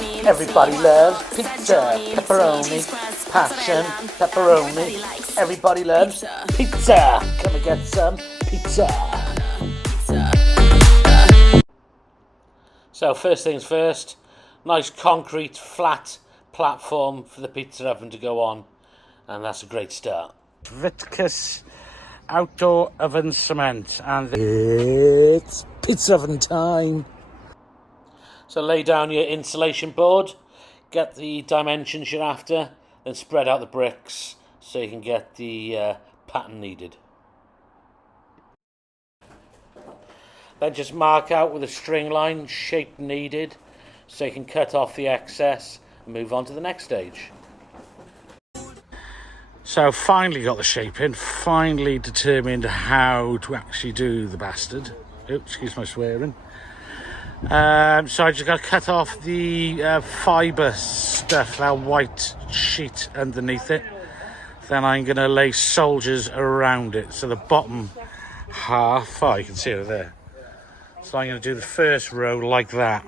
Everybody loves pizza, pepperoni, passion, pepperoni. Everybody loves pizza. Come and get some pizza. So first things first, nice concrete flat platform for the pizza oven to go on, and that's a great start. Vitkus outdoor oven cement, and it's pizza oven time. So lay down your insulation board, get the dimensions you're after, then spread out the bricks so you can get the pattern needed. Then just mark out with a string line shape needed so you can cut off the excess and move on to the next stage. So finally got the shape in, finally determined how to actually do the bastard. Oops, excuse my swearing. So I just got to cut off the fibre stuff, that white sheet underneath it. Then I'm going to lay soldiers around it. So the bottom half, you can see it there. So I'm going to do the first row like that.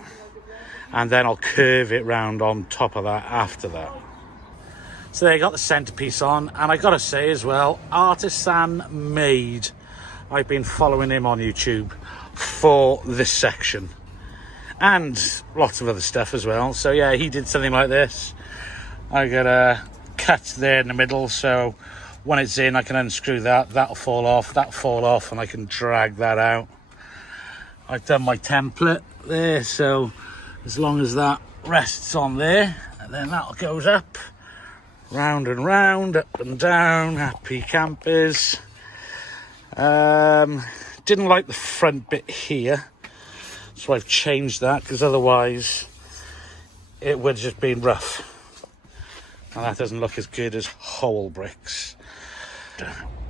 And then I'll curve it round on top of that after that. So there you got the centrepiece on. And I got to say as well, Artisan Made. I've been following him on YouTube for this section. And lots of other stuff as well. So yeah, he did something like this. I got a cut there in the middle, so when it's in I can unscrew that, that'll fall off, and I can drag that out. I've done my template there, so as long as that rests on there, and then that goes up, round and round, up and down, happy campers. Didn't like the front bit here. So I've changed that, because otherwise it would have just been rough. And that doesn't look as good as whole bricks.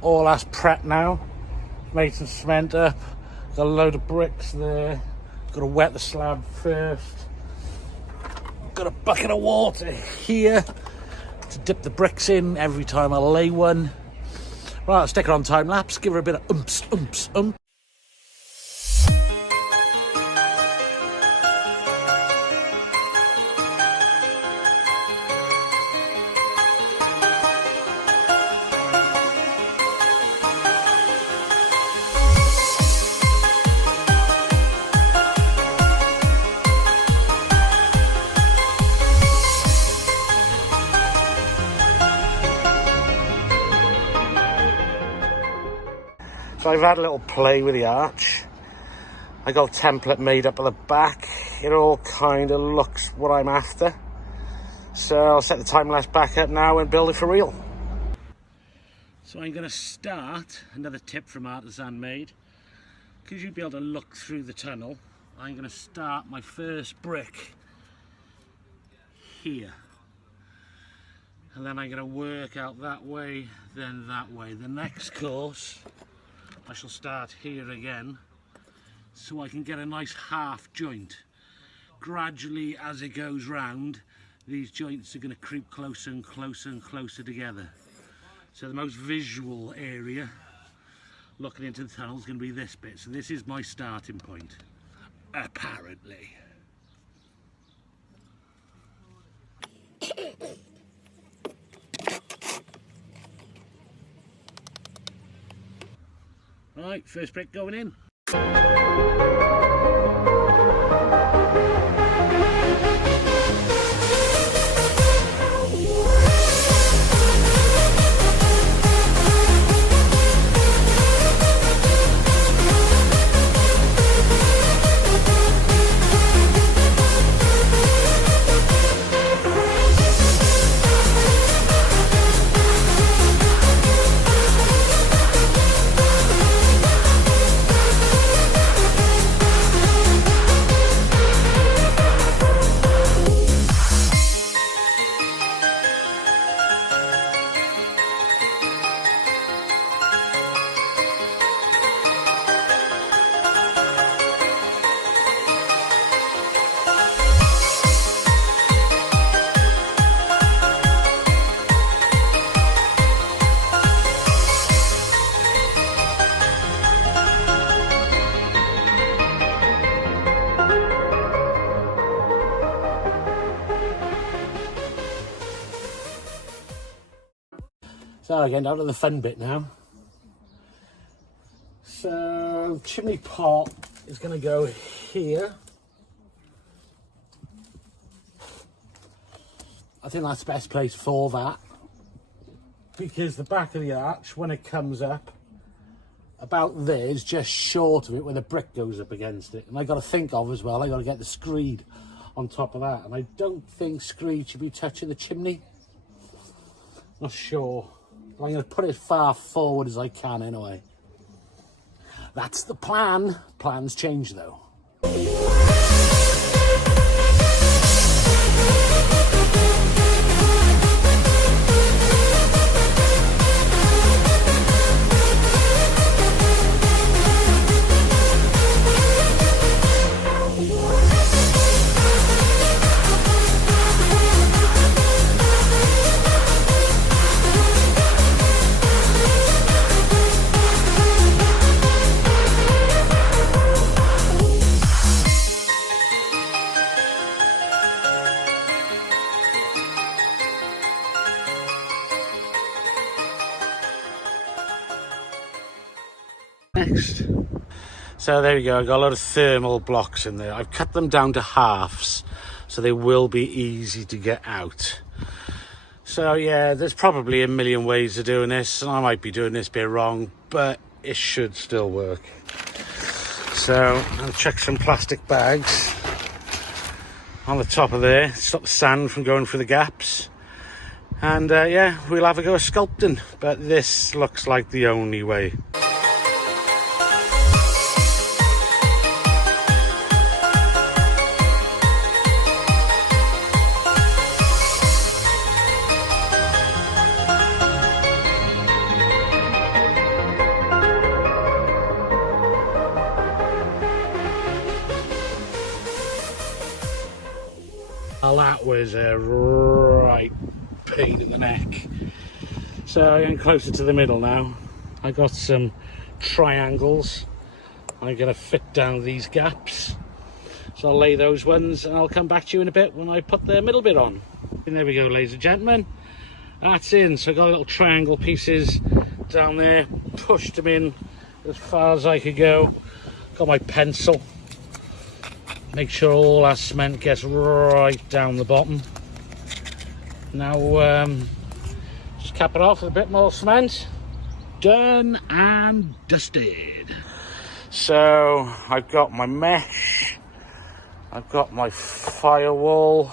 All that's prepped now. Made some cement up. Got a load of bricks there. Got to wet the slab first. Got a bucket of water here to dip the bricks in every time I lay one. Right, I'll stick her on time lapse. Give her a bit of umps. So I've had a little play with the arch. I got a template made up at the back. It all kind of looks what I'm after. So I'll set the time-lapse back up now and build it for real. So I'm going to start, another tip from Artisan Made. Because you'll be able to look through the tunnel, I'm going to start my first brick here. And then I'm going to work out that way, then that way. The next course, I shall start here again, so I can get a nice half joint. Gradually, as it goes round, these joints are going to creep closer and closer and closer together. So the most visual area, looking into the tunnel, is going to be this bit. So this is my starting point, apparently. Right, first brick going in. So again, down to the fun bit now. So chimney pot is going to go here. I think that's the best place for that, because the back of the arch, when it comes up, about there is just short of it where the brick goes up against it. And I got to think of as well, I got to get the screed on top of that. And I don't think screed should be touching the chimney. Not sure. But I'm going to put it as far forward as I can anyway. That's the plan. Plans change though. Next. So there we go, I got a lot of thermal blocks in there. I've cut them down to halves so they will be easy to get out. So yeah, there's probably a million ways of doing this, and I might be doing this bit wrong, but it should still work. So I'll chuck some plastic bags on the top of there, stop the sand from going through the gaps. And yeah, we'll have a go at sculpting, but this looks like the only way. Well, that was a right pain in the neck. So I'm closer to the middle now. I got some triangles. I'm going to fit down these gaps. So I'll lay those ones and I'll come back to you in a bit when I put the middle bit on. And there we go, ladies and gentlemen. That's in. So I got little triangle pieces down there. Pushed them in as far as I could go. Got my pencil. Make sure all our cement gets right down the bottom. Now just cap it off with a bit more cement. Done and dusted. So I've got my mesh, I've got my firewall,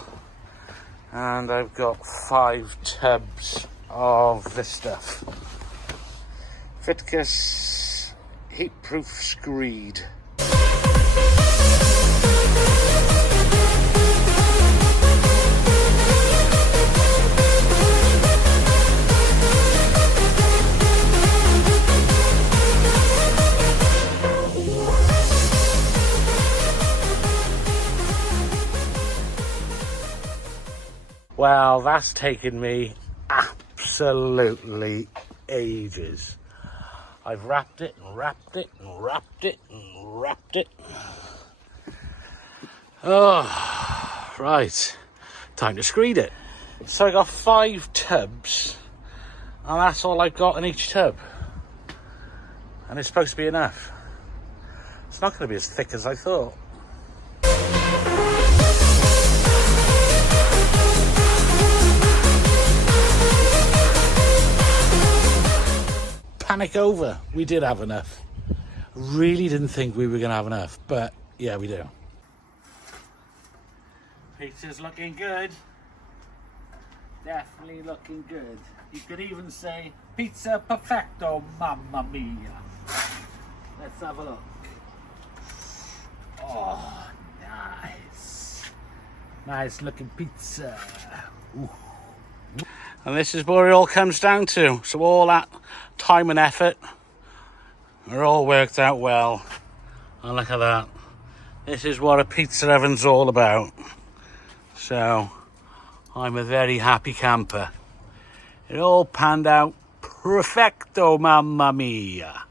and I've got 5 tubs of this stuff. Fitcus heatproof screed. Well, that's taken me absolutely ages. I've wrapped it and wrapped it and wrapped it and wrapped it. Oh, right. Time to screed it. So I got 5 tubs, and that's all I've got in each tub. And it's supposed to be enough. It's not going to be as thick as I thought. Panic over. We did have enough. Really didn't think we were going to have enough, but yeah, we do. Pizza's looking good. Definitely looking good. You could even say pizza perfecto, mamma mia. Let's have a look. Oh, nice. Nice looking pizza. Ooh. And this is where it all comes down to. So all that time and effort are all worked out well. And look at that. This is what a pizza oven's all about. So I'm a very happy camper. It all panned out perfecto, mamma mia.